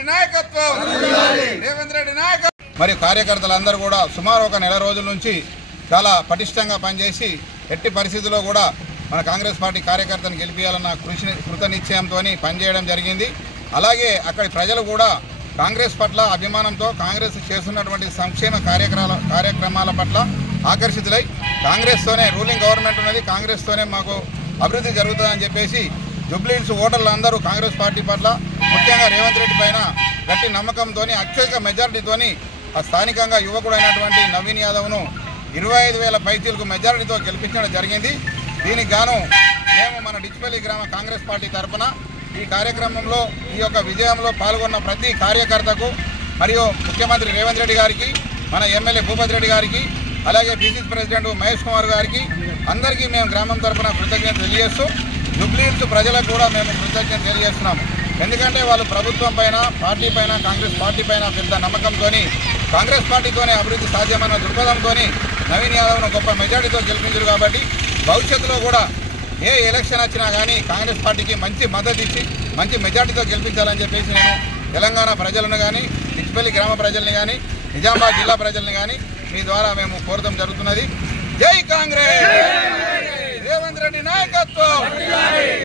రెడ్డి నాయకత్వం, రేవంత్ రెడ్డి నాయకత్వం. మరి కార్యకర్తలందరూ కూడా సుమారు ఒక నెల రోజుల నుంచి చాలా పటిష్టంగా పనిచేసి ఎట్టి పరిస్థితుల్లో కూడా మన కాంగ్రెస్ పార్టీ కార్యకర్తను గెలిపించాలన్న కృత నిశ్చయంతో పనిచేయడం జరిగింది. అలాగే అక్కడి ప్రజలు కూడా కాంగ్రెస్ పట్ల అభిమానంతో కాంగ్రెస్ చేస్తున్నటువంటి సంక్షేమ కార్యక్రమాల పట్ల ఆకర్షితులై కాంగ్రెస్తోనే రూలింగ్ గవర్నమెంట్ ఉన్నది, కాంగ్రెస్తోనే మాకు అభివృద్ధి జరుగుతుందని చెప్పేసి జూబ్లీహిల్స్ ఓటర్లు అందరూ కాంగ్రెస్ పార్టీ పట్ల ముఖ్యంగా రేవంత్ రెడ్డి పైన గట్టి నమ్మకంతో అత్యధిక మెజారిటీతో స్థానికంగా యువకుడైనటువంటి నవీన్ యాదవ్ను 25,000 పైచీలకు మెజారిటీతో గెలిపించడం జరిగింది. దీనికి గాను మేము మన డిచ్పల్లి గ్రామ కాంగ్రెస్ పార్టీ తరఫున ఈ కార్యక్రమంలో ఈ యొక్క విజయంలో పాల్గొన్న ప్రతి కార్యకర్తకు మరియు ముఖ్యమంత్రి రేవంత్ రెడ్డి గారికి, మన ఎమ్మెల్యే భూపతి రెడ్డి గారికి, అలాగే బీసీసీ ప్రెసిడెంట్ మహేష్ కుమార్ గారికి అందరికీ మేము గ్రామం తరఫున కృతజ్ఞత తెలియజేస్తూ జూబ్లీహిల్స్ ప్రజలకు కూడా మేము కృతజ్ఞత తెలియజేస్తున్నాము. ఎందుకంటే వాళ్ళు ప్రభుత్వం పైన, పార్టీ పైన, కాంగ్రెస్ పార్టీ పైన పెద్ద నమ్మకంతో కాంగ్రెస్ పార్టీతోనే అభివృద్ధి సాధ్యమైన దృక్పథంతో నవీన్ యాదవ్ను గొప్ప మెజారిటీతో గెలిపించారు. కాబట్టి భవిష్యత్తులో కూడా ఏ ఎలక్షన్ వచ్చినా కానీ కాంగ్రెస్ పార్టీకి మంచి మద్దతు ఇచ్చి మంచి మెజారిటీతో గెలిపించాలని చెప్పేసి నేను తెలంగాణ ప్రజలను కానీ, డిచ్పల్లి గ్రామ ప్రజల్ని కానీ, నిజామాబాద్ జిల్లా ప్రజల్ని కానీ మీ ద్వారా మేము కోరడం జరుగుతున్నది. జై కాంగ్రెస్, రేవంత్ రెడ్డి నాయకత్వం.